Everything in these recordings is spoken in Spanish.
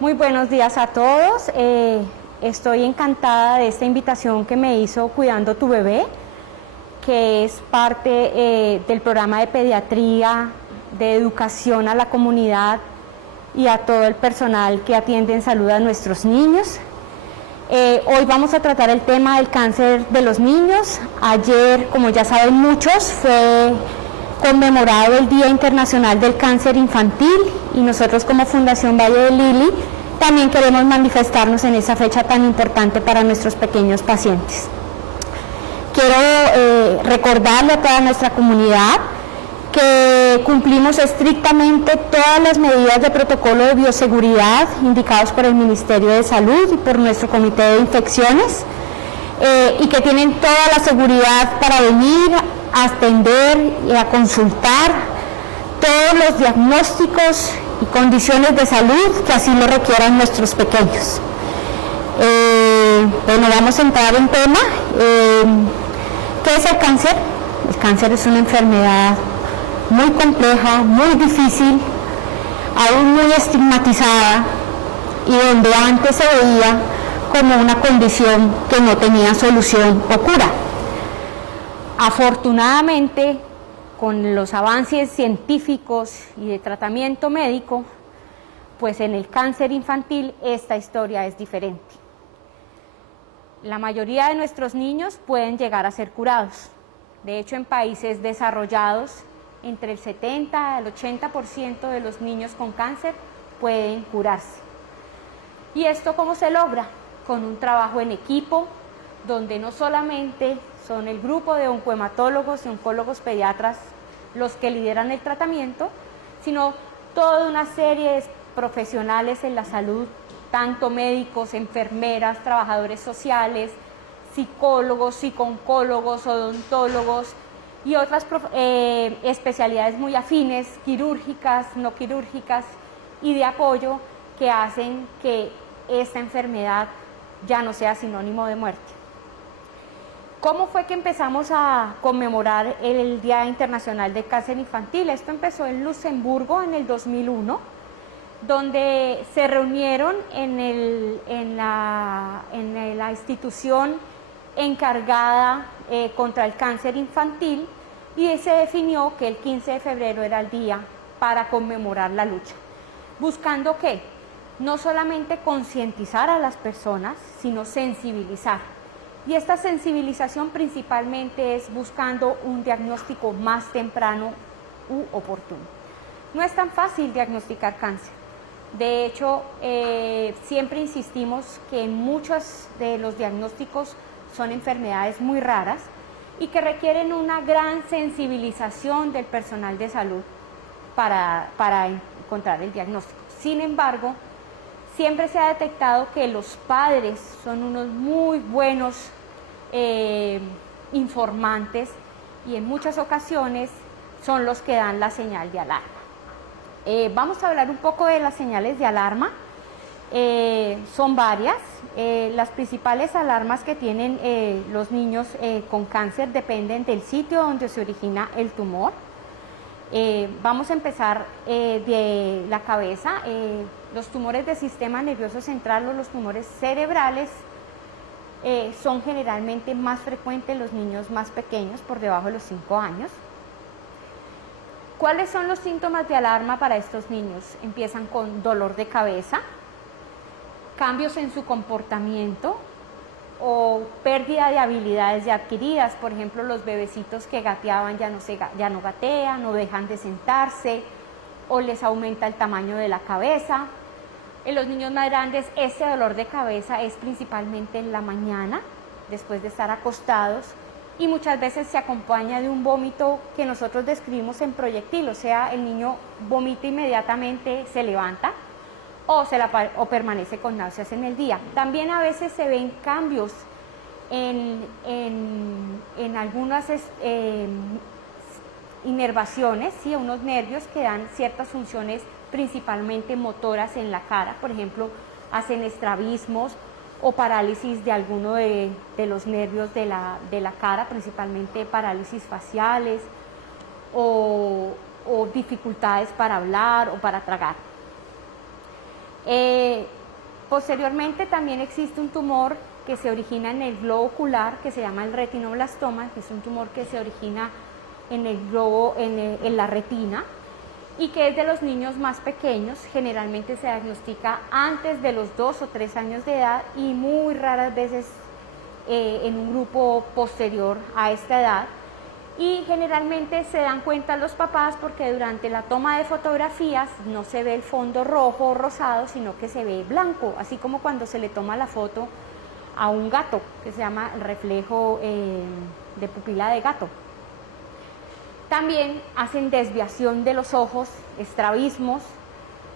Muy buenos días a todos. Estoy encantada de esta invitación que me hizo Cuidando tu Bebé, que es parte del programa de pediatría, de educación a la comunidad y a todo el personal que atiende en salud a nuestros niños. Hoy vamos a tratar el tema del cáncer de los niños. Ayer, como ya saben muchos, fue conmemorado el Día Internacional del Cáncer Infantil y nosotros como Fundación Valle de Lili también queremos manifestarnos en esa fecha tan importante para nuestros pequeños pacientes. Quiero recordarle a toda nuestra comunidad que cumplimos estrictamente todas las medidas de protocolo de bioseguridad indicados por el Ministerio de Salud y por nuestro Comité de Infecciones y que tienen toda la seguridad para venir a atender y a consultar todos los diagnósticos y condiciones de salud que así lo requieran nuestros pequeños. Bueno, vamos a entrar en tema. ¿Qué es el cáncer? El cáncer es una enfermedad muy compleja, muy difícil, aún muy estigmatizada y donde antes se veía como una condición que no tenía solución o cura. Afortunadamente, con los avances científicos y de tratamiento médico, pues en el cáncer infantil esta historia es diferente. La mayoría de nuestros niños pueden llegar a ser curados. De hecho, en países desarrollados, entre el 70 al 80% de los niños con cáncer pueden curarse. ¿Y esto cómo se logra? Con un trabajo en equipo, donde no solamente son el grupo de oncohematólogos y oncólogos pediatras los que lideran el tratamiento, sino toda una serie de profesionales en la salud, tanto médicos, enfermeras, trabajadores sociales, psicólogos, psicooncólogos, odontólogos y otras especialidades muy afines, quirúrgicas, no quirúrgicas y de apoyo que hacen que esta enfermedad ya no sea sinónimo de muerte. ¿Cómo fue que empezamos a conmemorar el Día Internacional del Cáncer Infantil? Esto empezó en Luxemburgo en el 2001, donde se reunieron en la institución encargada contra el cáncer infantil y se definió que el 15 de febrero era el día para conmemorar la lucha. ¿Buscando qué? No solamente concientizar a las personas, sino sensibilizar. Y esta sensibilización principalmente es buscando un diagnóstico más temprano u oportuno. No es tan fácil diagnosticar cáncer. De hecho, siempre insistimos que muchos de los diagnósticos son enfermedades muy raras y que requieren una gran sensibilización del personal de salud para encontrar el diagnóstico. Sin embargo, siempre se ha detectado que los padres son unos muy buenos informantes y en muchas ocasiones son los que dan la señal de alarma. Vamos a hablar un poco de las señales de alarma. Son varias. Las principales alarmas que tienen los niños con cáncer dependen del sitio donde se origina el tumor. Vamos a empezar de la cabeza. Los tumores del sistema nervioso central o los tumores cerebrales son generalmente más frecuentes en los niños más pequeños, por debajo de los 5 años. ¿Cuáles son los síntomas de alarma para estos niños? Empiezan con dolor de cabeza, cambios en su comportamiento o pérdida de habilidades ya adquiridas. Por ejemplo, los bebecitos que gateaban ya no gatean, no dejan de sentarse, o les aumenta el tamaño de la cabeza. En los niños más grandes, ese dolor de cabeza es principalmente en la mañana, después de estar acostados, y muchas veces se acompaña de un vómito que nosotros describimos en proyectil, o sea, el niño vomita inmediatamente, se levanta o permanece con náuseas en el día. También a veces se ven cambios en algunas inervaciones, ¿sí? Unos nervios que dan ciertas funciones principalmente motoras en la cara, por ejemplo, hacen estrabismos o parálisis de alguno de los nervios de la cara, principalmente parálisis faciales o dificultades para hablar o para tragar. Posteriormente también existe un tumor que se origina en el globo ocular, que se llama el retinoblastoma, que es un tumor que se origina en el globo, en la retina, y que es de los niños más pequeños. Generalmente se diagnostica antes de los 2 o 3 años de edad y muy raras veces en un grupo posterior a esta edad. Y generalmente se dan cuenta los papás porque durante la toma de fotografías no se ve el fondo rojo o rosado, sino que se ve blanco, así como cuando se le toma la foto a un gato, que se llama el reflejo de pupila de gato. También hacen desviación de los ojos, estrabismos,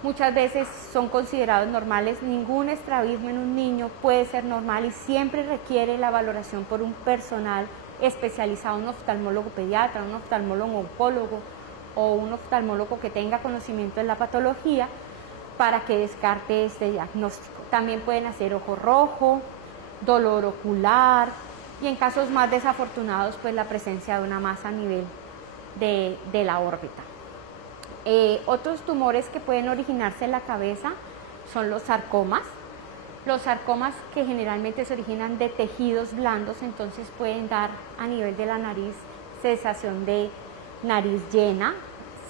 muchas veces son considerados normales. Ningún estrabismo en un niño puede ser normal y siempre requiere la valoración por un personal especializado, un oftalmólogo pediatra, un oftalmólogo oncólogo o un oftalmólogo que tenga conocimiento de la patología para que descarte este diagnóstico. También pueden hacer ojo rojo, dolor ocular y en casos más desafortunados pues la presencia de una masa a nivel de la órbita. Otros tumores que pueden originarse en la cabeza son los sarcomas. Los sarcomas que generalmente se originan de tejidos blandos, entonces pueden dar a nivel de la nariz sensación de nariz llena,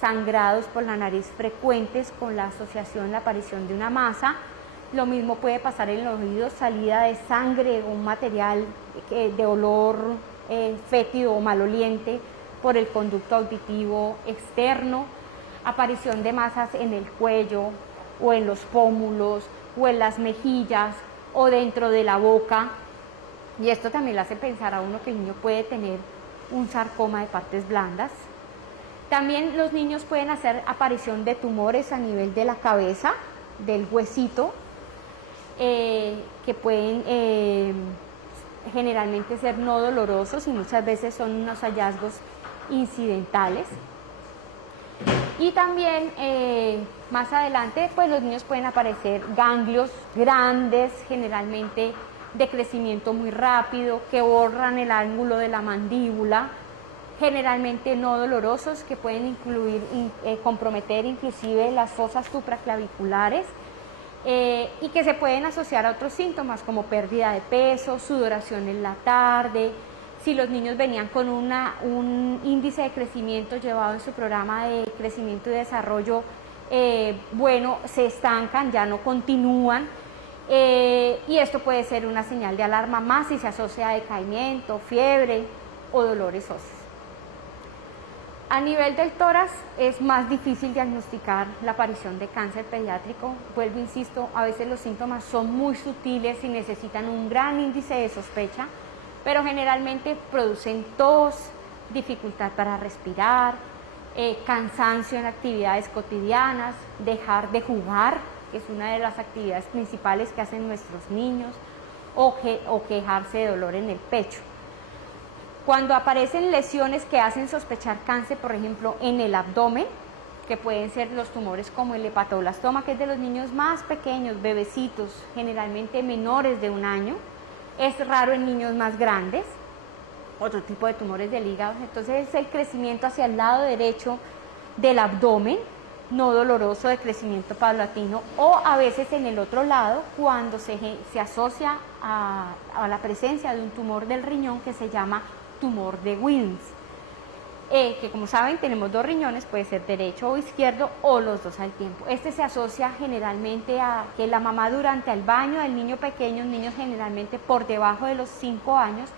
sangrados por la nariz frecuentes con la asociación, la aparición de una masa. Lo mismo puede pasar en los oídos, salida de sangre o un material de olor fétido o maloliente por el conducto auditivo externo, aparición de masas en el cuello o en los pómulos o en las mejillas o dentro de la boca, y esto también le hace pensar a uno que el niño puede tener un sarcoma de partes blandas. También los niños pueden hacer aparición de tumores a nivel de la cabeza, del huesito, que pueden generalmente ser no dolorosos y muchas veces son unos hallazgos incidentales. Y también más adelante pues los niños pueden aparecer ganglios grandes, generalmente de crecimiento muy rápido, que borran el ángulo de la mandíbula, generalmente no dolorosos, que pueden comprometer inclusive las fosas supraclaviculares, y que se pueden asociar a otros síntomas como pérdida de peso, sudoración en la tarde. Si los niños venían con un índice de crecimiento llevado en su programa de crecimiento y desarrollo, bueno, se estancan, ya no continúan, y esto puede ser una señal de alarma más si se asocia a decaimiento, fiebre o dolores óseos. A nivel del tórax es más difícil diagnosticar la aparición de cáncer pediátrico. Vuelvo, insisto, a veces los síntomas son muy sutiles y necesitan un gran índice de sospecha, pero generalmente producen tos, dificultad para respirar, cansancio en actividades cotidianas, dejar de jugar, que es una de las actividades principales que hacen nuestros niños, o quejarse de dolor en el pecho. Cuando aparecen lesiones que hacen sospechar cáncer, por ejemplo, en el abdomen, que pueden ser los tumores como el hepatoblastoma, que es de los niños más pequeños, bebecitos, generalmente menores de 1 año, es raro en niños más grandes, otro tipo de tumores del hígado. Entonces es el crecimiento hacia el lado derecho del abdomen, no doloroso, de crecimiento paulatino, o a veces en el otro lado cuando se asocia a la presencia de un tumor del riñón que se llama tumor de Wilms. que como saben tenemos dos riñones, puede ser derecho o izquierdo o los dos al tiempo. Este se asocia generalmente a que la mamá durante el baño del niño pequeño, niños generalmente por debajo de los 5 años,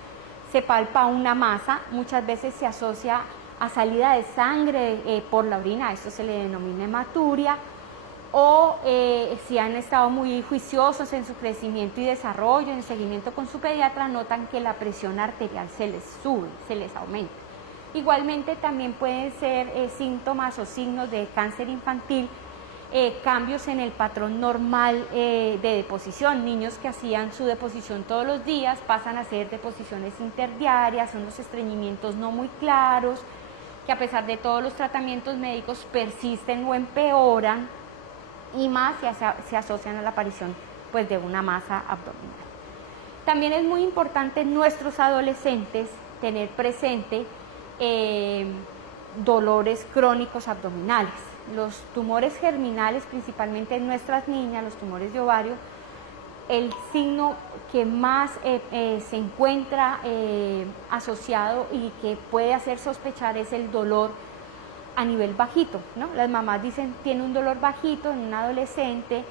se palpa una masa, muchas veces se asocia a salida de sangre por la orina, esto se le denomina hematuria, o si han estado muy juiciosos en su crecimiento y desarrollo, en seguimiento con su pediatra, notan que la presión arterial se les sube, se les aumenta. Igualmente también pueden ser síntomas o signos de cáncer infantil, cambios en el patrón normal de deposición. Niños que hacían su deposición todos los días pasan a hacer deposiciones interdiarias, unos estreñimientos no muy claros, que a pesar de todos los tratamientos médicos persisten o empeoran, y más se asocian a la aparición pues, de una masa abdominal. También es muy importante en nuestros adolescentes tener presente dolores crónicos abdominales. Los tumores germinales, principalmente en nuestras niñas, los tumores de ovario, el signo que más se encuentra asociado y que puede hacer sospechar es el dolor a nivel bajito, ¿no? Las mamás dicen, tiene un dolor bajito en un adolescente,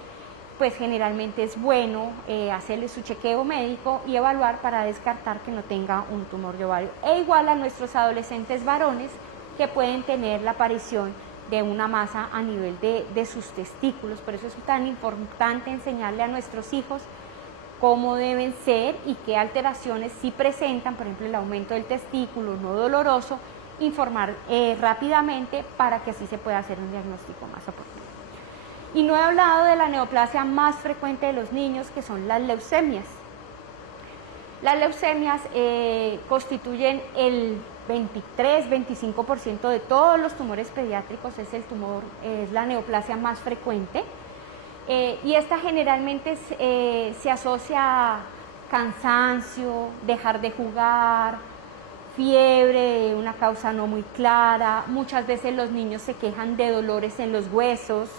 pues generalmente es bueno hacerle su chequeo médico y evaluar para descartar que no tenga un tumor de ovario. E igual a nuestros adolescentes varones que pueden tener la aparición de una masa a nivel de sus testículos. Por eso es tan importante enseñarle a nuestros hijos cómo deben ser y qué alteraciones sí presentan, por ejemplo el aumento del testículo no doloroso, informar rápidamente para que así se pueda hacer un diagnóstico más oportuno. Y no he hablado de la neoplasia más frecuente de los niños, que son las leucemias. Las leucemias constituyen el 23-25% de todos los tumores pediátricos, es la neoplasia más frecuente, y esta generalmente se asocia a cansancio, dejar de jugar, fiebre, una causa no muy clara. Muchas veces los niños se quejan de dolores en los huesos,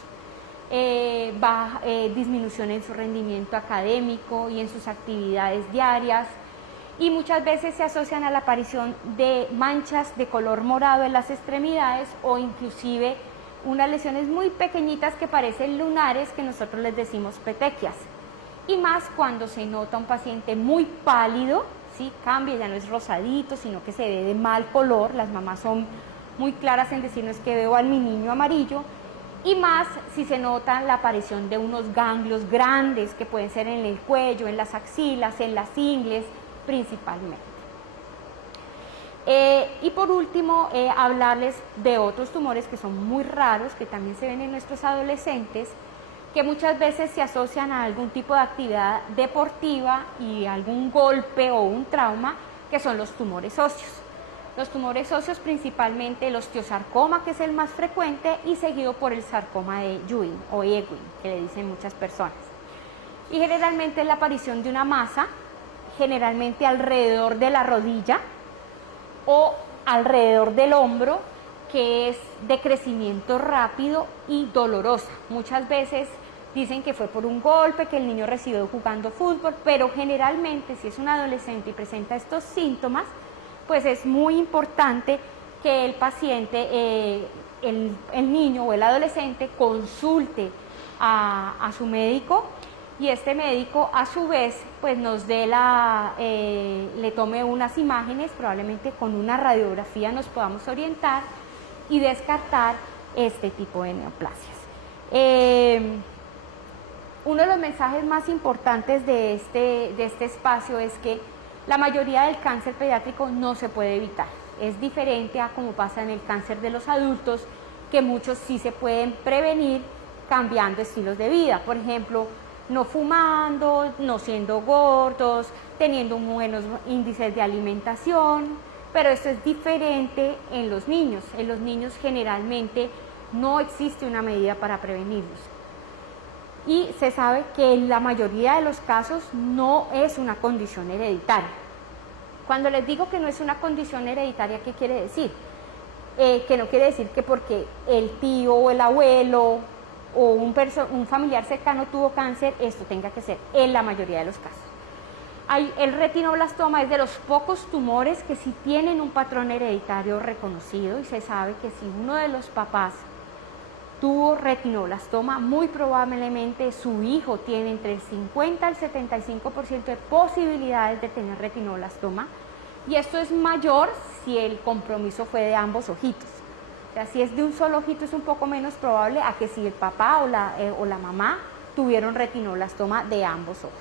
disminución en su rendimiento académico y en sus actividades diarias, y muchas veces se asocian a la aparición de manchas de color morado en las extremidades o inclusive unas lesiones muy pequeñitas que parecen lunares, que nosotros les decimos petequias. Y más cuando se nota un paciente muy pálido, ¿sí? Cambia, ya no es rosadito, sino que se ve de mal color. Las mamás son muy claras en decirnos que veo a mi niño amarillo, y más si se nota la aparición de unos ganglios grandes que pueden ser en el cuello, en las axilas, en las ingles principalmente. Y por último, hablarles de otros tumores que son muy raros, que también se ven en nuestros adolescentes, que muchas veces se asocian a algún tipo de actividad deportiva y algún golpe o un trauma, que son los tumores óseos. Los tumores óseos, principalmente el osteosarcoma, que es el más frecuente, y seguido por el sarcoma de Ewing o Ewing, que le dicen muchas personas. Y generalmente es la aparición de una masa, generalmente alrededor de la rodilla o alrededor del hombro, que es de crecimiento rápido y dolorosa. Muchas veces dicen que fue por un golpe que el niño recibió jugando fútbol, pero generalmente si es un adolescente y presenta estos síntomas, pues es muy importante que el paciente, el niño o el adolescente consulte a su médico, y este médico a su vez pues nos dé le tome unas imágenes, probablemente con una radiografía nos podamos orientar y descartar este tipo de neoplasias. Uno de los mensajes más importantes de este espacio es que la mayoría del cáncer pediátrico no se puede evitar. Es diferente a como pasa en el cáncer de los adultos, que muchos sí se pueden prevenir cambiando estilos de vida. Por ejemplo, no fumando, no siendo gordos, teniendo buenos índices de alimentación, pero esto es diferente en los niños. En los niños generalmente no existe una medida para prevenirlos. Y se sabe que en la mayoría de los casos no es una condición hereditaria. Cuando les digo que no es una condición hereditaria, ¿qué quiere decir? Que no quiere decir que porque el tío o el abuelo o un familiar cercano tuvo cáncer, esto tenga que ser en la mayoría de los casos. El retinoblastoma es de los pocos tumores que sí tienen un patrón hereditario reconocido y se sabe que si uno de los papás tuvo retinoblastoma, muy probablemente su hijo tiene entre el 50 al 75% de posibilidades de tener retinoblastoma, y esto es mayor si el compromiso fue de ambos ojitos. O sea, si es de un solo ojito es un poco menos probable a que si el papá o la mamá tuvieron retinoblastoma de ambos ojos.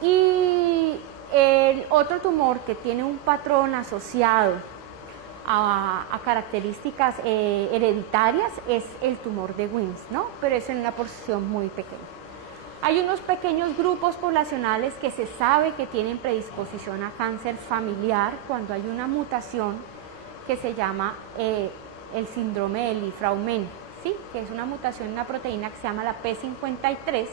Y el otro tumor que tiene un patrón asociado a características hereditarias es el tumor de Wilms, ¿no? Pero es en una porción muy pequeña. Hay unos pequeños grupos poblacionales que se sabe que tienen predisposición a cáncer familiar cuando hay una mutación que se llama el síndrome de Li-Fraumeni, ¿sí? Que es una mutación en una proteína que se llama la P53,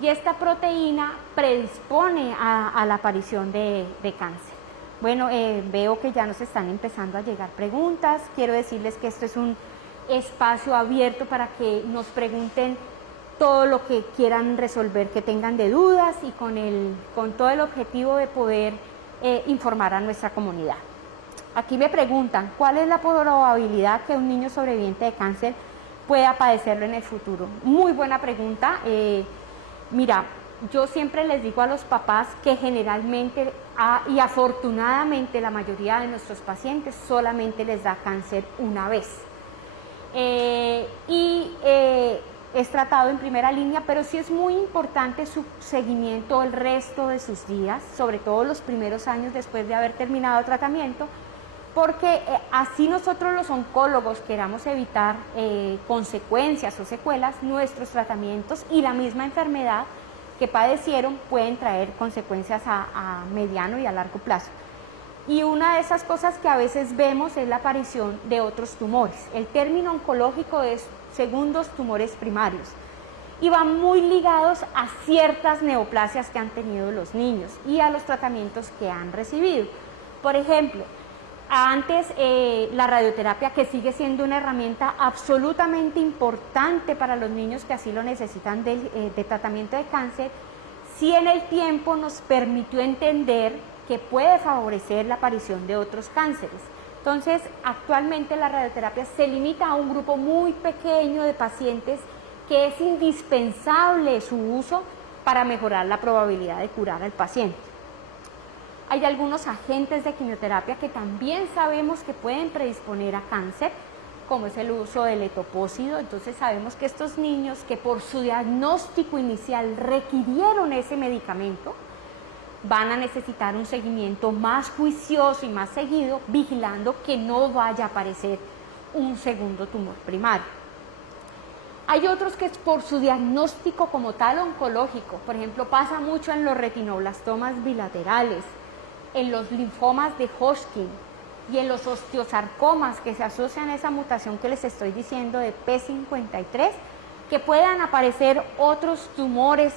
y esta proteína predispone a la aparición de cáncer. Bueno, veo que ya nos están empezando a llegar preguntas. Quiero decirles que esto es un espacio abierto para que nos pregunten todo lo que quieran resolver, que tengan de dudas, y con todo el objetivo de poder informar a nuestra comunidad. Aquí me preguntan, ¿cuál es la probabilidad que un niño sobreviviente de cáncer pueda padecerlo en el futuro? Muy buena pregunta. Mira, yo siempre les digo a los papás que generalmente y afortunadamente la mayoría de nuestros pacientes solamente les da cáncer una vez. Es tratado en primera línea, pero sí es muy importante su seguimiento el resto de sus días, sobre todo los primeros años después de haber terminado el tratamiento, porque así nosotros los oncólogos queramos evitar consecuencias o secuelas, nuestros tratamientos y la misma enfermedad que padecieron pueden traer consecuencias a mediano y a largo plazo. Y una de esas cosas que a veces vemos es la aparición de otros tumores. El término oncológico es segundos tumores primarios y van muy ligados a ciertas neoplasias que han tenido los niños y a los tratamientos que han recibido. Por ejemplo, antes la radioterapia, que sigue siendo una herramienta absolutamente importante para los niños que así lo necesitan de tratamiento de cáncer, sí en el tiempo nos permitió entender que puede favorecer la aparición de otros cánceres. Entonces, actualmente la radioterapia se limita a un grupo muy pequeño de pacientes que es indispensable su uso para mejorar la probabilidad de curar al paciente. Hay algunos agentes de quimioterapia que también sabemos que pueden predisponer a cáncer, como es el uso del etopósido. Entonces sabemos que estos niños que por su diagnóstico inicial requirieron ese medicamento, van a necesitar un seguimiento más juicioso y más seguido, vigilando que no vaya a aparecer un segundo tumor primario. Hay otros que es por su diagnóstico como tal oncológico. Por ejemplo, pasa mucho en los retinoblastomas bilaterales, en los linfomas de Hodgkin y en los osteosarcomas que se asocian a esa mutación que les estoy diciendo de P53, que puedan aparecer otros tumores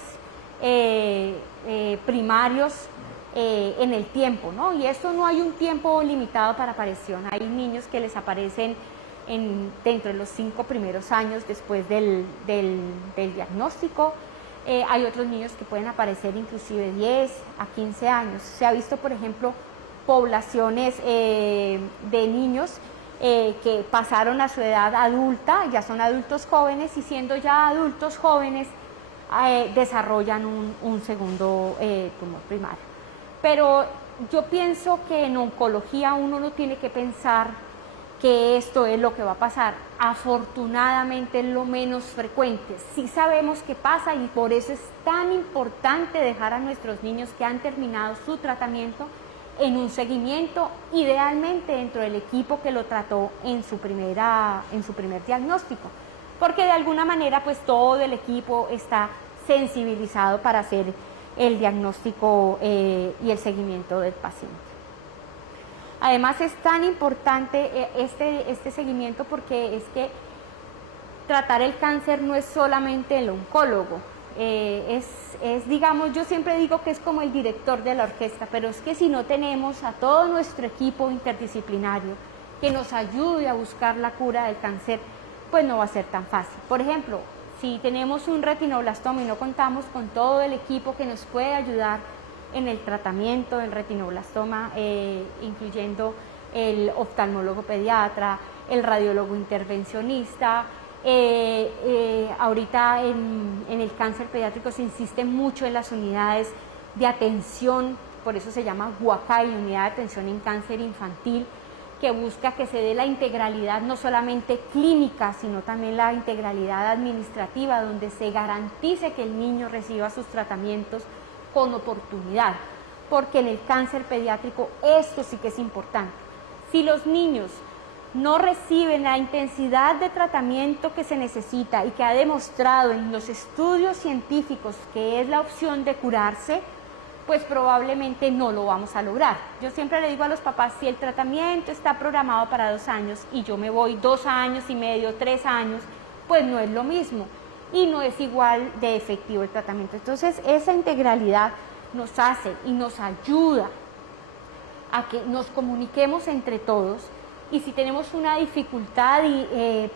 primarios en el tiempo, ¿no? Y esto no hay un tiempo limitado para aparición. Hay niños que les aparecen dentro de los 5 primeros años después del diagnóstico. Hay otros niños que pueden aparecer inclusive 10 a 15 años. Se ha visto, por ejemplo, poblaciones de niños que pasaron a su edad adulta, ya son adultos jóvenes, y siendo ya adultos jóvenes desarrollan un segundo tumor primario. Pero yo pienso que en oncología uno no tiene que pensar que esto es lo que va a pasar. Afortunadamente es lo menos frecuente. Sí sabemos que pasa, y por eso es tan importante dejar a nuestros niños que han terminado su tratamiento en un seguimiento, idealmente dentro del equipo que lo trató en su primer diagnóstico, porque de alguna manera pues todo el equipo está sensibilizado para hacer el diagnóstico y el seguimiento del paciente. Además es tan importante este seguimiento porque es que tratar el cáncer no es solamente el oncólogo, digamos, yo siempre digo que es como el director de la orquesta, pero es que si no tenemos a todo nuestro equipo interdisciplinario que nos ayude a buscar la cura del cáncer, pues no va a ser tan fácil. Por ejemplo, Si tenemos un retinoblastoma y no contamos con todo el equipo que nos puede ayudar en el tratamiento del retinoblastoma, incluyendo el oftalmólogo pediatra, el radiólogo intervencionista. Ahorita en el cáncer pediátrico se insiste mucho en las unidades de atención, por eso se llama UACAI, Unidad de Atención en Cáncer Infantil, que busca que se dé la integralidad no solamente clínica, sino también la integralidad administrativa, donde se garantice que el niño reciba sus tratamientos con oportunidad, porque en el cáncer pediátrico esto sí que es importante. Si los niños no reciben la intensidad de tratamiento que se necesita y que ha demostrado en los estudios científicos que es la opción de curarse, pues probablemente no lo vamos a lograr. Yo siempre le digo a los papás, si el tratamiento está programado para 2 años y yo me voy 2 años y medio, 3 años, pues no es lo mismo y no es igual de efectivo el tratamiento. Entonces esa integralidad nos hace y nos ayuda a que nos comuniquemos entre todos, y si tenemos una dificultad,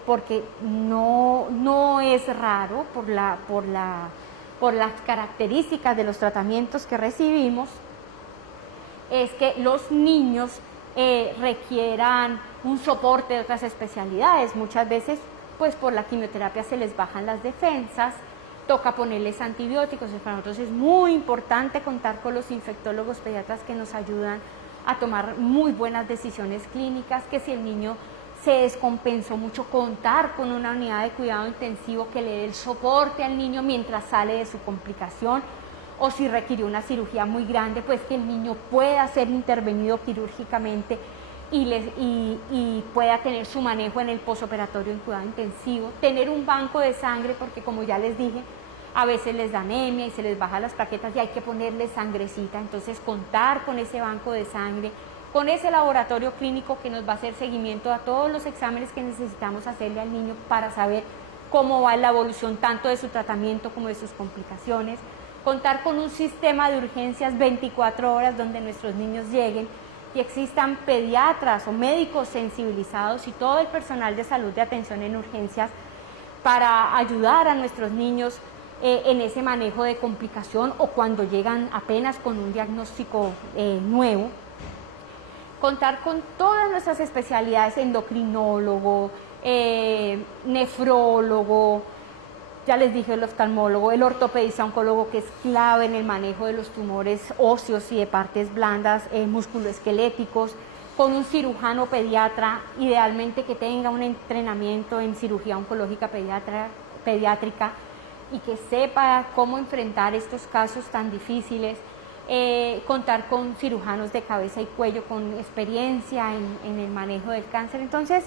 porque no es raro por las características de los tratamientos que recibimos, es que los niños requieran un soporte de otras especialidades. Muchas veces, pues por la quimioterapia se les bajan las defensas, toca ponerles antibióticos. Para nosotros es muy importante contar con los infectólogos pediatras que nos ayudan a tomar muy buenas decisiones clínicas, que si el niño se descompensó mucho, contar con una unidad de cuidado intensivo que le dé el soporte al niño mientras sale de su complicación, o si requirió una cirugía muy grande, pues que el niño pueda ser intervenido quirúrgicamente y pueda tener su manejo en el posoperatorio en cuidado intensivo, tener un banco de sangre, porque como ya les dije, a veces les da anemia y se les bajan las plaquetas y hay que ponerles sangrecita. Entonces contar con ese banco de sangre, con ese laboratorio clínico que nos va a hacer seguimiento a todos los exámenes que necesitamos hacerle al niño para saber cómo va la evolución tanto de su tratamiento como de sus complicaciones. Contar con un sistema de urgencias 24 horas donde nuestros niños lleguen y existan pediatras o médicos sensibilizados y todo el personal de salud de atención en urgencias para ayudar a nuestros niños en ese manejo de complicación o cuando llegan apenas con un diagnóstico nuevo. Contar con todas nuestras especialidades, endocrinólogo, nefrólogo, ya les dije el oftalmólogo, el ortopedista oncólogo, que es clave en el manejo de los tumores óseos y de partes blandas, musculoesqueléticos, con un cirujano pediatra, idealmente que tenga un entrenamiento en cirugía oncológica pediátrica y que sepa cómo enfrentar estos casos tan difíciles. Contar con cirujanos de cabeza y cuello con experiencia en el manejo del cáncer. Entonces,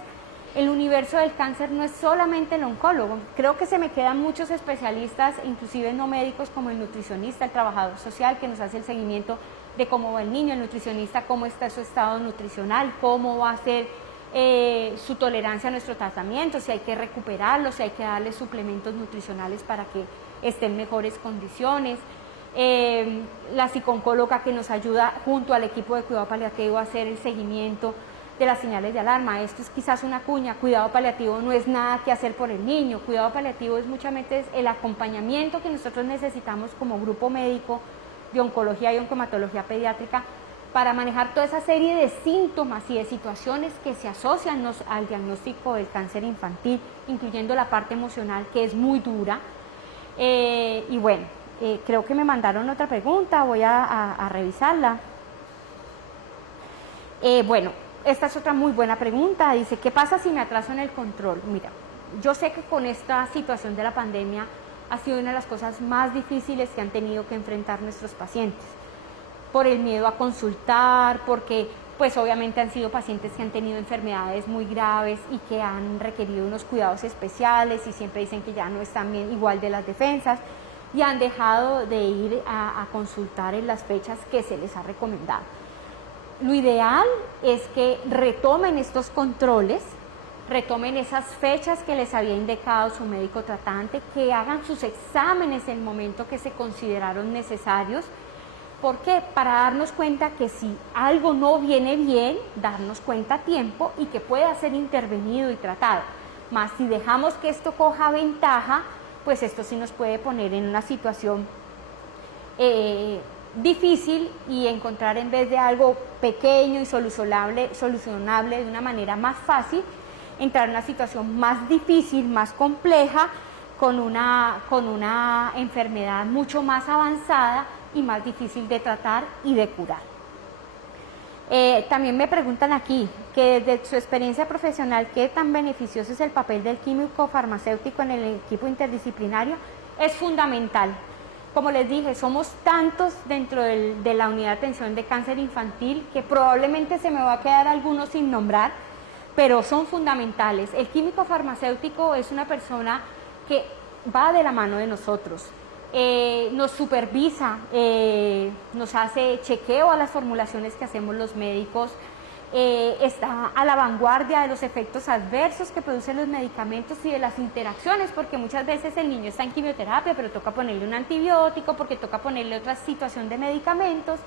el universo del cáncer no es solamente el oncólogo. Creo que se me quedan muchos especialistas, inclusive no médicos, como el nutricionista, el trabajador social, que nos hace el seguimiento de cómo va el niño, el nutricionista, cómo está su estado nutricional, cómo va a ser su tolerancia a nuestro tratamiento, si hay que recuperarlo, si hay que darle suplementos nutricionales para que esté en mejores condiciones. La psicooncóloga que nos ayuda junto al equipo de cuidado paliativo a hacer el seguimiento de las señales de alarma. Esto es quizás una cuña, cuidado paliativo no es nada que hacer por el niño, cuidado paliativo es muchas veces el acompañamiento que nosotros necesitamos como grupo médico de oncología y oncomatología pediátrica para manejar toda esa serie de síntomas y de situaciones que se asocian al diagnóstico del cáncer infantil, incluyendo la parte emocional, que es muy dura. Y bueno, creo que me mandaron otra pregunta, voy a revisarla. Bueno, esta es otra muy buena pregunta, dice, ¿qué pasa si me atraso en el control? Mira, yo sé que con esta situación de la pandemia ha sido una de las cosas más difíciles que han tenido que enfrentar nuestros pacientes, por el miedo a consultar, porque pues obviamente han sido pacientes que han tenido enfermedades muy graves y que han requerido unos cuidados especiales y siempre dicen que ya no están bien igual de las defensas y han dejado de ir a consultar en las fechas que se les ha recomendado. Lo ideal es que retomen estos controles, retomen esas fechas que les había indicado su médico tratante, que hagan sus exámenes en el momento que se consideraron necesarios. ¿Por qué? Para darnos cuenta que si algo no viene bien, darnos cuenta a tiempo y que pueda ser intervenido y tratado. Más si dejamos que esto coja ventaja, pues esto sí nos puede poner en una situación difícil y encontrar, en vez de algo pequeño y solucionable de una manera más fácil, entrar en una situación más difícil, más compleja, con una enfermedad mucho más avanzada y más difícil de tratar y de curar. También me preguntan aquí que desde su experiencia profesional, ¿qué tan beneficioso es el papel del químico farmacéutico en el equipo interdisciplinario? Es fundamental. Como les dije, somos tantos dentro de la unidad de atención de cáncer infantil que probablemente se me va a quedar algunos sin nombrar, pero son fundamentales. El químico farmacéutico es una persona que va de la mano de nosotros. Nos supervisa, nos hace chequeo a las formulaciones que hacemos los médicos, está a la vanguardia de los efectos adversos que producen los medicamentos y de las interacciones, porque muchas veces el niño está en quimioterapia, pero toca ponerle un antibiótico, porque toca ponerle otra situación de medicamentos,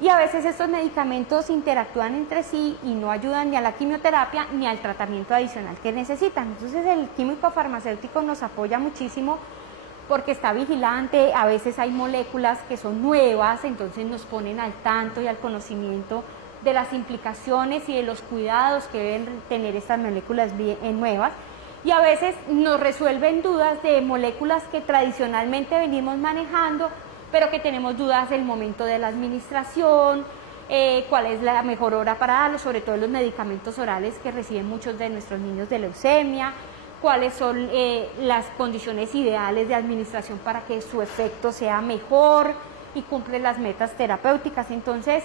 y a veces estos medicamentos interactúan entre sí y no ayudan ni a la quimioterapia ni al tratamiento adicional que necesitan. Entonces el químico farmacéutico nos apoya muchísimo porque está vigilante, a veces hay moléculas que son nuevas, entonces nos ponen al tanto y al conocimiento de las implicaciones y de los cuidados que deben tener estas moléculas nuevas, y a veces nos resuelven dudas de moléculas que tradicionalmente venimos manejando, pero que tenemos dudas del momento de la administración, cuál es la mejor hora para darlo, sobre todo los medicamentos orales que reciben muchos de nuestros niños de leucemia, cuáles son las condiciones ideales de administración para que su efecto sea mejor y cumple las metas terapéuticas. Entonces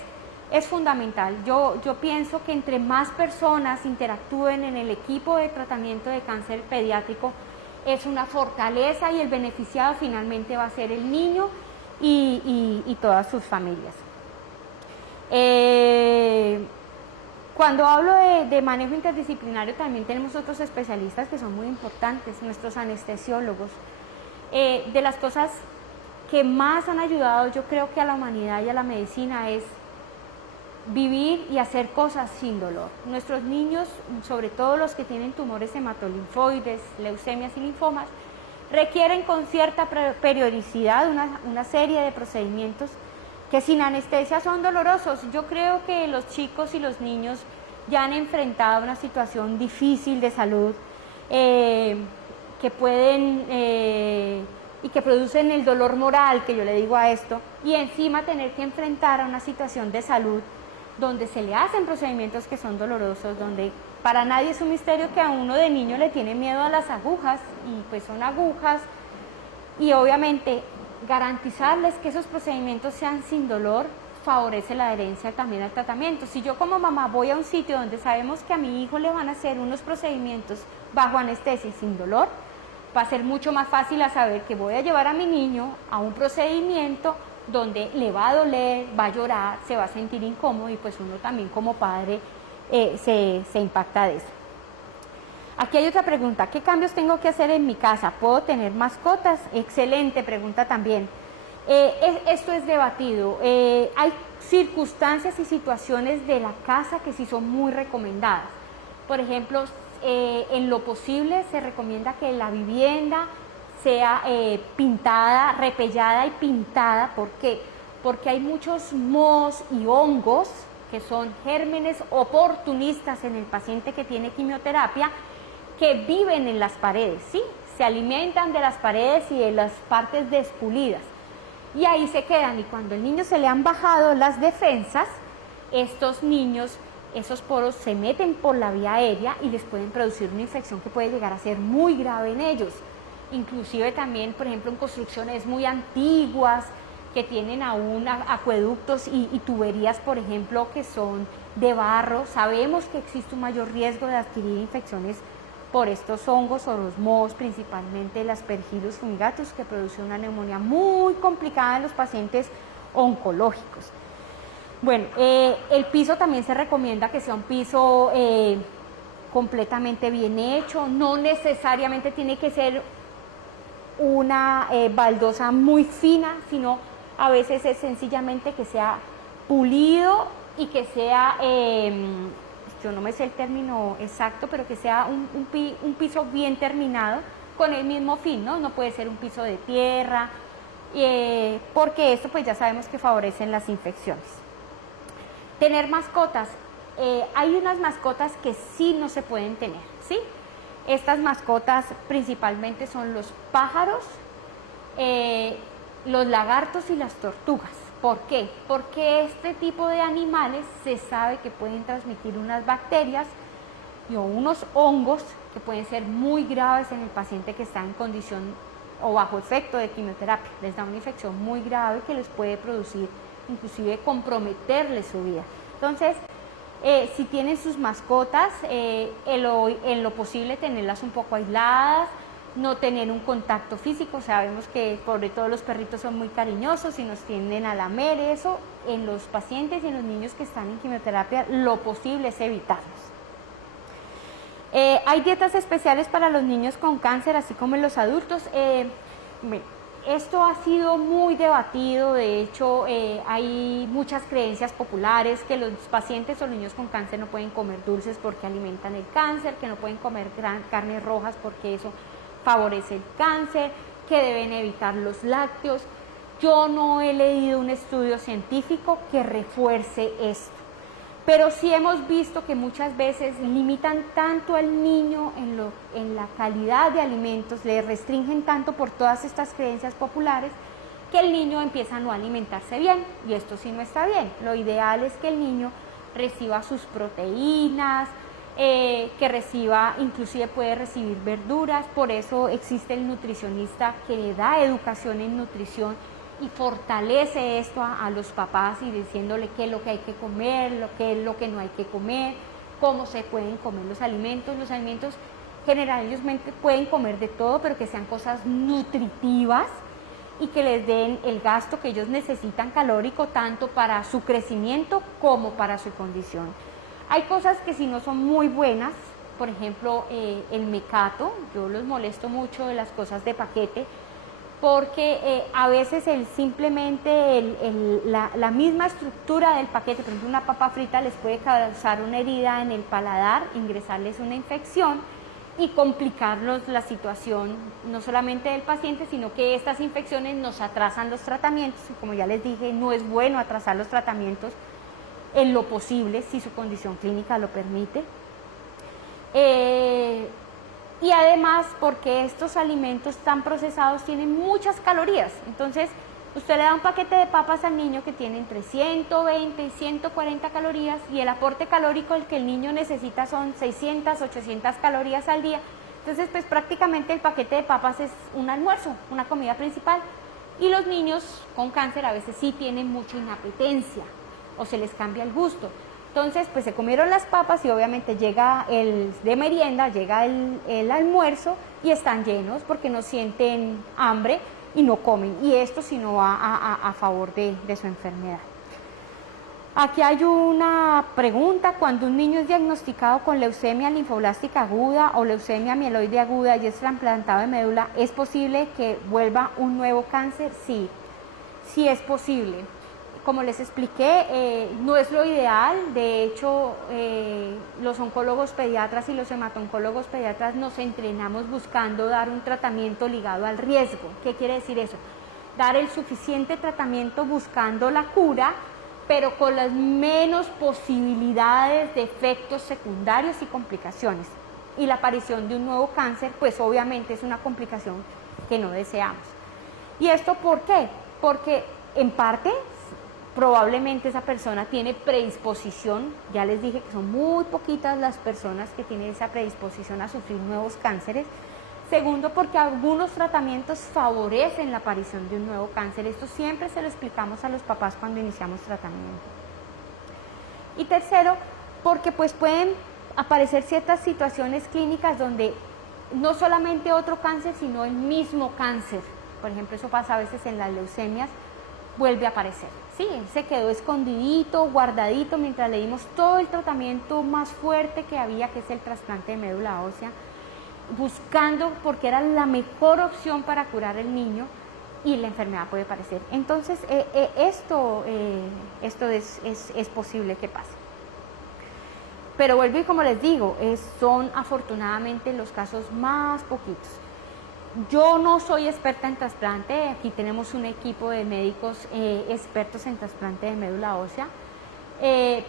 es fundamental. Yo pienso que entre más personas interactúen en el equipo de tratamiento de cáncer pediátrico, es una fortaleza, y el beneficiado finalmente va a ser el niño y todas sus familias. Cuando hablo de manejo interdisciplinario, también tenemos otros especialistas que son muy importantes, nuestros anestesiólogos. De las cosas que más han ayudado, yo creo que a la humanidad y a la medicina, es vivir y hacer cosas sin dolor. Nuestros niños, sobre todo los que tienen tumores hematolinfoides, leucemias y linfomas, requieren con cierta periodicidad una serie de procedimientos que sin anestesia son dolorosos. Yo creo que los chicos y los niños ya han enfrentado una situación difícil de salud, que pueden y que producen el dolor moral, que yo le digo a esto, y encima tener que enfrentar a una situación de salud donde se le hacen procedimientos que son dolorosos, donde para nadie es un misterio que a uno de niño le tiene miedo a las agujas, y pues son agujas, y obviamente garantizarles que esos procedimientos sean sin dolor favorece la adherencia también al tratamiento. Si yo como mamá voy a un sitio donde sabemos que a mi hijo le van a hacer unos procedimientos bajo anestesia y sin dolor, va a ser mucho más fácil a saber que voy a llevar a mi niño a un procedimiento donde le va a doler, va a llorar, se va a sentir incómodo, y pues uno también como padre se impacta de eso. Aquí hay otra pregunta: ¿qué cambios tengo que hacer en mi casa? ¿Puedo tener mascotas? Excelente pregunta también. Esto es debatido. Hay circunstancias y situaciones de la casa que sí son muy recomendadas. Por ejemplo, en lo posible se recomienda que la vivienda sea pintada, repellada y pintada. ¿Por qué? Porque hay muchos mohos y hongos que son gérmenes oportunistas en el paciente que tiene quimioterapia, que viven en las paredes, ¿sí? Se alimentan de las paredes y de las partes despulidas, y ahí se quedan, y cuando al niño se le han bajado las defensas, estos niños, esos poros se meten por la vía aérea y les pueden producir una infección que puede llegar a ser muy grave en ellos. Inclusive también, por ejemplo, en construcciones muy antiguas que tienen aún acueductos y tuberías, por ejemplo, que son de barro, sabemos que existe un mayor riesgo de adquirir infecciones por estos hongos o los mohos, principalmente el Aspergillus fumigatus, que produce una neumonía muy complicada en los pacientes oncológicos. Bueno, el piso también se recomienda que sea un piso completamente bien hecho, no necesariamente tiene que ser una baldosa muy fina, sino a veces es sencillamente que sea pulido y que sea, yo no me sé el término exacto, pero que sea un piso bien terminado, con el mismo fin, ¿no? No puede ser un piso de tierra, porque esto pues ya sabemos que favorecen las infecciones. Tener mascotas. Hay unas mascotas que sí no se pueden tener, ¿sí? Estas mascotas principalmente son los pájaros, los lagartos y las tortugas. ¿Por qué? Porque este tipo de animales se sabe que pueden transmitir unas bacterias o unos hongos que pueden ser muy graves en el paciente que está en condición o bajo efecto de quimioterapia. Les da una infección muy grave que les puede producir, inclusive comprometerles su vida. Entonces, si tienen sus mascotas, en lo posible tenerlas un poco aisladas, no tener un contacto físico. Sabemos que sobre todo los perritos son muy cariñosos y nos tienden a lamer. Eso en los pacientes y en los niños que están en quimioterapia, lo posible es evitarlos. Hay dietas especiales para los niños con cáncer, así como en los adultos. Esto ha sido muy debatido. De hecho, hay muchas creencias populares que los pacientes o niños con cáncer no pueden comer dulces porque alimentan el cáncer, que no pueden comer carnes rojas porque eso favorece el cáncer, que deben evitar los lácteos. Yo no he leído un estudio científico que refuerce esto, pero sí hemos visto que muchas veces limitan tanto al niño en la calidad de alimentos, le restringen tanto por todas estas creencias populares, que el niño empieza a no alimentarse bien, y esto sí no está bien. Lo ideal es que el niño reciba sus proteínas, que reciba, inclusive puede recibir verduras. Por eso existe el nutricionista que le da educación en nutrición y fortalece esto a los papás y diciéndole qué es lo que hay que comer, qué es lo que no hay que comer, cómo se pueden comer los alimentos. Los alimentos generalmente pueden comer de todo, pero que sean cosas nutritivas y que les den el gasto que ellos necesitan calórico, tanto para su crecimiento como para su condición. Hay cosas que si no son muy buenas, por ejemplo, el mecato. Yo los molesto mucho de las cosas de paquete, porque a veces simplemente la misma estructura del paquete, por ejemplo una papa frita, les puede causar una herida en el paladar, ingresarles una infección y complicarlos la situación, no solamente del paciente, sino que estas infecciones nos atrasan los tratamientos. Y como ya les dije, no es bueno atrasar los tratamientos en lo posible, si su condición clínica lo permite. Y además porque estos alimentos tan procesados tienen muchas calorías. Entonces usted le da un paquete de papas al niño que tiene entre 120 y 140 calorías, y el aporte calórico que el niño necesita son 600, 800 calorías al día. Entonces pues prácticamente el paquete de papas es un almuerzo, una comida principal, y los niños con cáncer a veces sí tienen mucha inapetencia o se les cambia el gusto. Entonces, pues se comieron las papas y obviamente llega de merienda, llega el almuerzo y están llenos porque no sienten hambre y no comen. Y esto sí no va a favor de su enfermedad. Aquí hay una pregunta: cuando un niño es diagnosticado con leucemia linfoblástica aguda o leucemia mieloide aguda y es trasplantado de médula, ¿es posible que vuelva un nuevo cáncer? Sí, sí es posible. Como les expliqué, no es lo ideal. De hecho, los oncólogos pediatras y los hematoncólogos pediatras nos entrenamos buscando dar un tratamiento ligado al riesgo. ¿Qué quiere decir eso? Dar el suficiente tratamiento buscando la cura, pero con las menos posibilidades de efectos secundarios y complicaciones. Y la aparición de un nuevo cáncer, pues obviamente es una complicación que no deseamos. ¿Y esto por qué? Porque en parte probablemente esa persona tiene predisposición. Ya les dije que son muy poquitas las personas que tienen esa predisposición a sufrir nuevos cánceres. Segundo, porque algunos tratamientos favorecen la aparición de un nuevo cáncer. Esto siempre se lo explicamos a los papás cuando iniciamos tratamiento. Y tercero, porque pues pueden aparecer ciertas situaciones clínicas donde no solamente otro cáncer, sino el mismo cáncer. Por ejemplo, eso pasa a veces en las leucemias, vuelve a aparecer. Sí, se quedó escondidito, guardadito, mientras le dimos todo el tratamiento más fuerte que había, que es el trasplante de médula ósea, buscando porque era la mejor opción para curar al niño, y la enfermedad puede aparecer. Entonces, esto es posible que pase. Pero vuelvo y como les digo, son afortunadamente los casos más poquitos. Yo no soy experta en trasplante, aquí tenemos un equipo de médicos expertos en trasplante de médula ósea,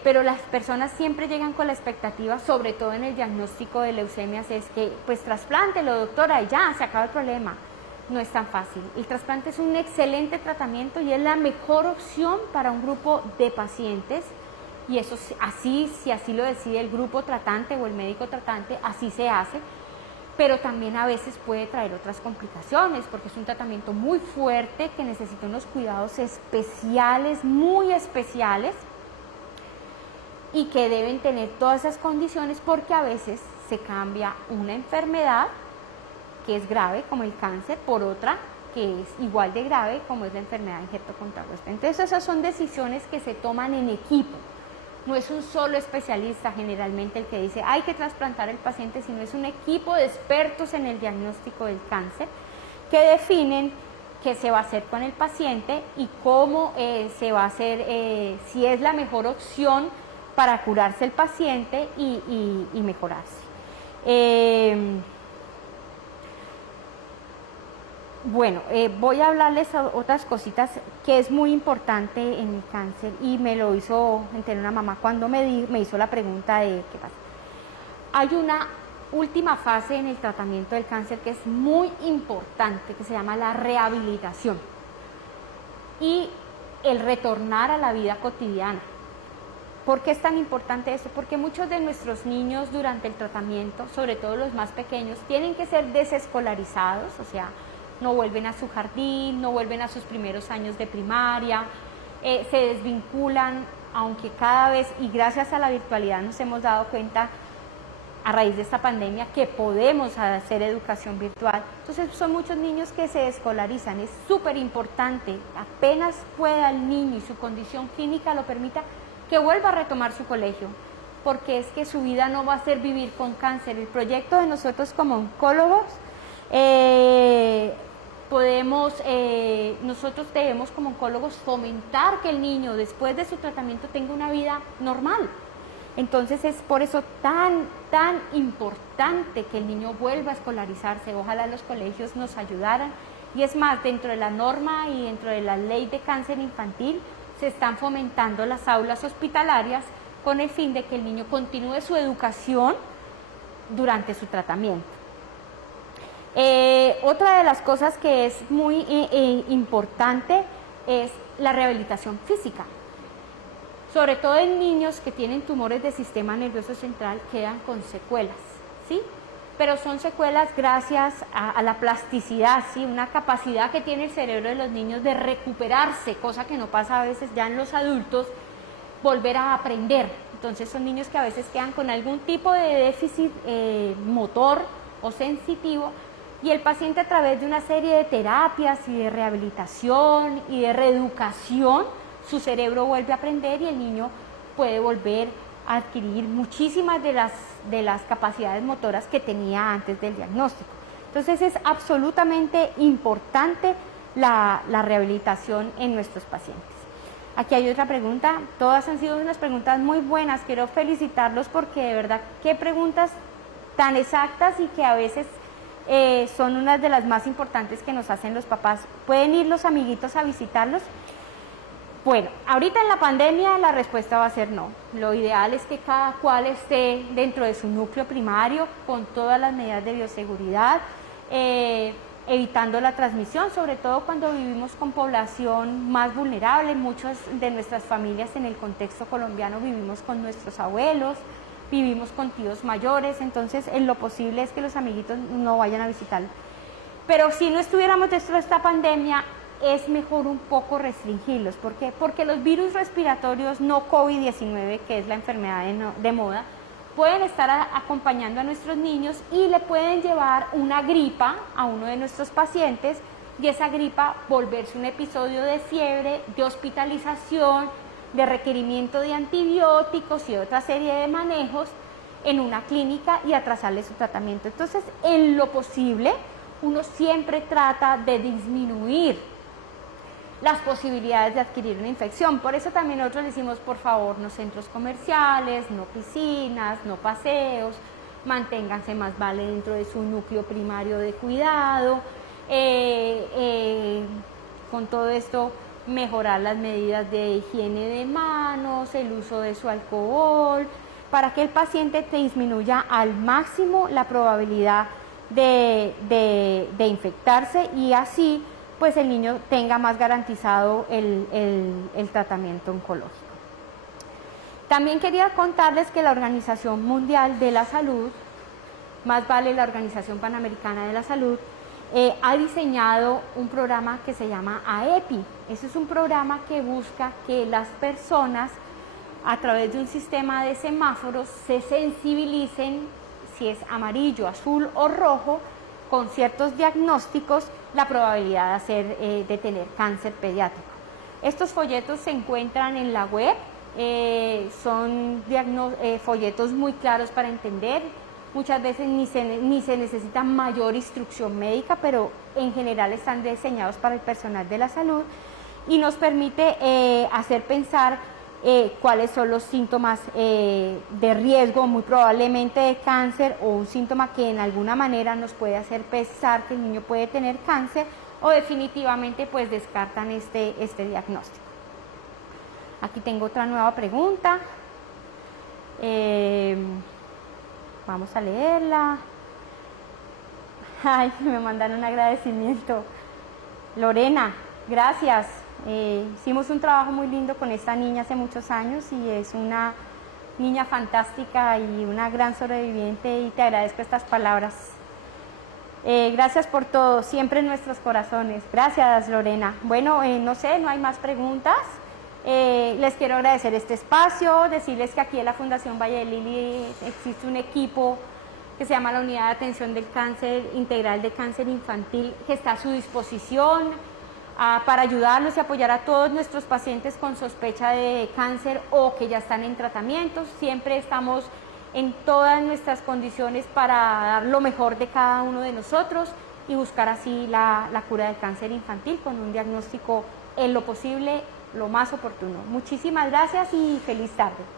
pero las personas siempre llegan con la expectativa, sobre todo en el diagnóstico de leucemias, es que pues trasplántelo, doctora, y ya, se acaba el problema. No es tan fácil. El trasplante es un excelente tratamiento y es la mejor opción para un grupo de pacientes, y eso así, si así lo decide el grupo tratante o el médico tratante, así se hace, pero también a veces puede traer otras complicaciones, porque es un tratamiento muy fuerte que necesita unos cuidados especiales, muy especiales, y que deben tener todas esas condiciones, porque a veces se cambia una enfermedad que es grave, como el cáncer, por otra que es igual de grave, como es la enfermedad de injerto contrarrestre. Entonces esas son decisiones que se toman en equipo. No es un solo especialista generalmente el que dice hay que trasplantar al paciente, sino es un equipo de expertos en el diagnóstico del cáncer que definen qué se va a hacer con el paciente y cómo se va a hacer, si es la mejor opción para curarse el paciente y mejorarse. Bueno, voy a hablarles otras cositas que es muy importante en el cáncer, y me lo hizo entender una mamá cuando me hizo la pregunta de qué pasa. Hay una última fase en el tratamiento del cáncer que es muy importante, que se llama la rehabilitación y el retornar a la vida cotidiana. ¿Por qué es tan importante eso? Porque muchos de nuestros niños durante el tratamiento, sobre todo los más pequeños, tienen que ser desescolarizados, o sea, no vuelven a su jardín, no vuelven a sus primeros años de primaria, se desvinculan, aunque cada vez, y gracias a la virtualidad nos hemos dado cuenta a raíz de esta pandemia que podemos hacer educación virtual. Entonces son muchos niños que se desescolarizan. Es súper importante, apenas pueda el niño y su condición clínica lo permita, que vuelva a retomar su colegio, porque es que su vida no va a ser vivir con cáncer. El proyecto de nosotros como oncólogos, nosotros debemos como oncólogos fomentar que el niño después de su tratamiento tenga una vida normal. Entonces es por eso tan importante que el niño vuelva a escolarizarse. Ojalá los colegios nos ayudaran, y es más, dentro de la norma y dentro de la ley de cáncer infantil se están fomentando las aulas hospitalarias con el fin de que el niño continúe su educación durante su tratamiento. Otra de las cosas que es muy importante es la rehabilitación física. Sobre todo en niños que tienen tumores del sistema nervioso central quedan con secuelas, ¿sí? Pero son secuelas gracias a la plasticidad, ¿sí? Una capacidad que tiene el cerebro de los niños de recuperarse, cosa que no pasa a veces ya en los adultos, volver a aprender. Entonces son niños que a veces quedan con algún tipo de déficit motor o sensitivo, y el paciente, a través de una serie de terapias y de rehabilitación y de reeducación, su cerebro vuelve a aprender y el niño puede volver a adquirir muchísimas de las capacidades motoras que tenía antes del diagnóstico. Entonces es absolutamente importante la rehabilitación en nuestros pacientes. Aquí hay otra pregunta. Todas han sido unas preguntas muy buenas. Quiero felicitarlos porque de verdad qué preguntas tan exactas, y que a veces son unas de las más importantes que nos hacen los papás. ¿Pueden ir los amiguitos a visitarlos? Bueno, ahorita en la pandemia la respuesta va a ser no. Lo ideal es que cada cual esté dentro de su núcleo primario con todas las medidas de bioseguridad, evitando la transmisión, sobre todo cuando vivimos con población más vulnerable. Muchas de nuestras familias en el contexto colombiano vivimos con nuestros abuelos, vivimos con tíos mayores, entonces en lo posible es que los amiguitos no vayan a visitarlo. Pero si no estuviéramos dentro de esta pandemia, es mejor un poco restringirlos. ¿Por qué? Porque los virus respiratorios no COVID-19, que es la enfermedad de moda, pueden estar acompañando a nuestros niños y le pueden llevar una gripa a uno de nuestros pacientes, y esa gripa volverse un episodio de fiebre, de hospitalización, de requerimiento de antibióticos y otra serie de manejos en una clínica y atrasarle su tratamiento. Entonces, en lo posible, uno siempre trata de disminuir las posibilidades de adquirir una infección. Por eso también nosotros decimos, por favor, no centros comerciales, no piscinas, no paseos, manténganse más vale dentro de su núcleo primario de cuidado. Con todo esto, mejorar las medidas de higiene de manos, el uso de su alcohol, para que el paciente te disminuya al máximo la probabilidad de infectarse y así pues el niño tenga más garantizado el tratamiento oncológico. También quería contarles que la Organización Mundial de la Salud, más vale la Organización Panamericana de la Salud, ha diseñado un programa que se llama AEPI. Ese es un programa que busca que las personas, a través de un sistema de semáforos, se sensibilicen, si es amarillo, azul o rojo, con ciertos diagnósticos, la probabilidad de tener cáncer pediátrico. Estos folletos se encuentran en la web, son folletos muy claros para entender. Muchas veces ni se necesita mayor instrucción médica, pero en general están diseñados para el personal de la salud y nos permite hacer pensar cuáles son los síntomas de riesgo, muy probablemente de cáncer, o un síntoma que en alguna manera nos puede hacer pensar que el niño puede tener cáncer, o definitivamente pues descartan este diagnóstico. Aquí tengo otra nueva pregunta. Vamos a leerla. Ay, me mandaron un agradecimiento. Lorena, gracias. Hicimos un trabajo muy lindo con esta niña hace muchos años y es una niña fantástica y una gran sobreviviente y te agradezco estas palabras. Gracias por todo, siempre en nuestros corazones. Gracias, Lorena. Bueno, no sé, no hay más preguntas. Les quiero agradecer este espacio, decirles que aquí en la Fundación Valle de Lili existe un equipo que se llama la Unidad de Atención del Cáncer Integral de Cáncer Infantil, que está a su disposición para ayudarlos y apoyar a todos nuestros pacientes con sospecha de cáncer o que ya están en tratamiento. Siempre estamos en todas nuestras condiciones para dar lo mejor de cada uno de nosotros y buscar así la cura del cáncer infantil con un diagnóstico en lo posible lo más oportuno. Muchísimas gracias y feliz tarde.